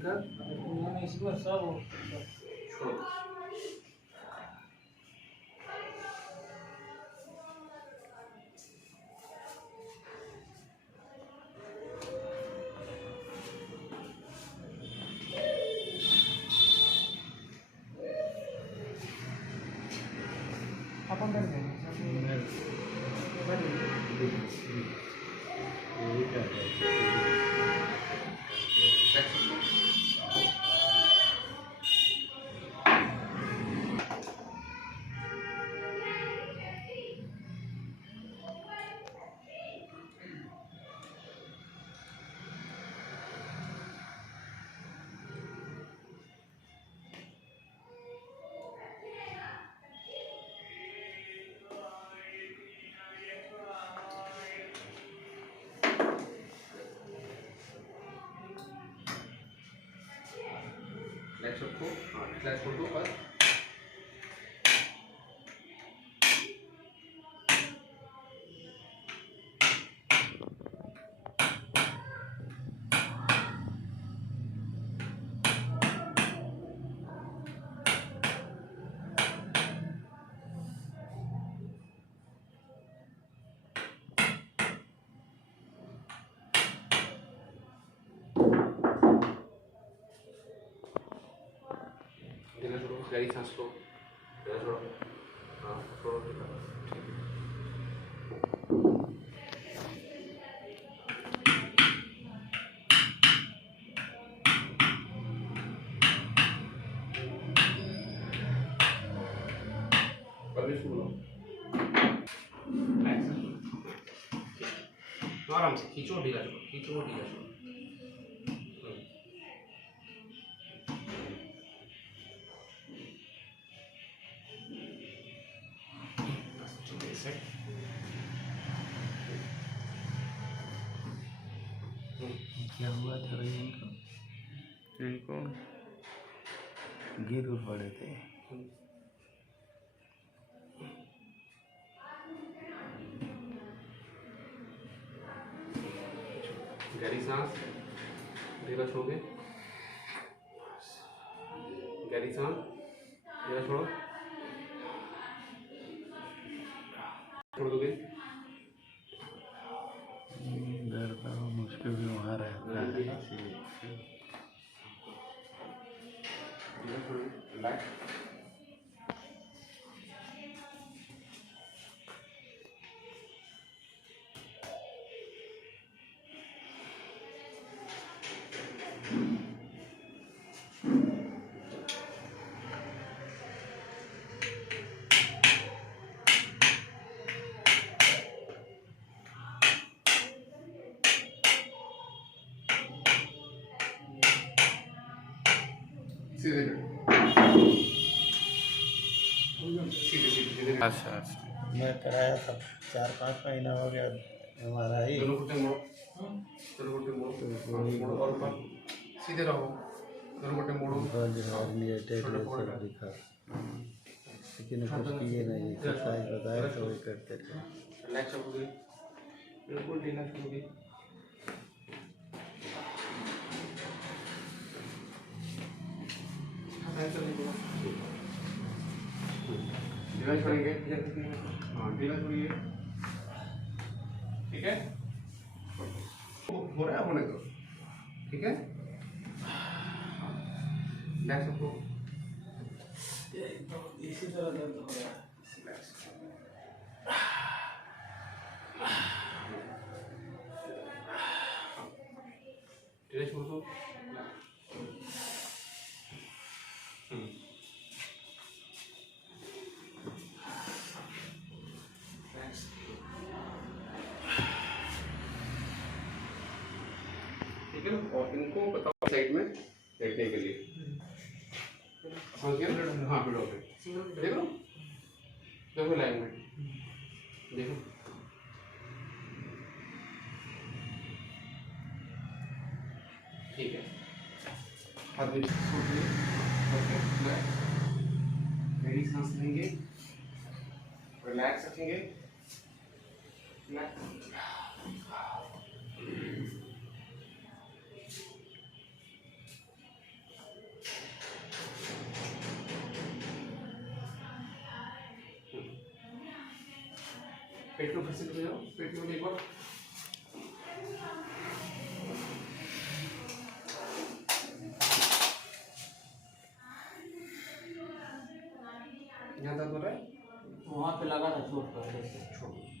दिक्कत इसमें सब छोड़ो। अपन कर देंगे नेक्स्ट रखो। हाँ नेक्स्ट फोटो पर गहरी सांस लो, छोड़ो। हाँ छोड़ो, ठीक है। आराम से खींचो, ढीला छोड़ो, खींचो ढीला छोड़ो। क्या हुआ था भाई इनको गिर पड़े थे। गहरी सांस, ढीला छोड़ोगे। गहरी सांस, ढीला छोड़ो, छोड़ दोगे। दर्द मुश्किल भी वहाँ रहता है इसीलिए। सीधे सीधे। अच्छा अच्छा, मैं कराया था 4-5 महीना हो गया हमारा ही। दोनों घुटने मोड़ो, दोनों घुटने मोड़ो और ऊपर सीधे रहो। दोनों घुटने मोड़ो। सब दिखा, लेकिन कुछ किए नहीं, एक्सरसाइज बताया तो वही करते थे। रिलैक्स रखोगे, बिल्कुल ढीला छोड़ोगे। ढीला छोड़ेंगे। हाँ ढीला छोड़िए, ठीक है। हो रहा है होने दो, ठीक है। रिलैक्स रखो। इसी तरह दर्द हो रहा है। ढीला छोड़ दो। ठीक है ना। और इनको बताओ साइड में देखने के लिए। हाँ भिड़ो पे देखो, देखो लाइन में देखो। ठीक है, हाथ में गहरी सांस लेंगे, रिलैक्स रखेंगे। पेट को फिर से ले जाओ, पेट में एक बार यहाँ दर्द हो रहा है, वहाँ पे लगा था चोट पर। छोड़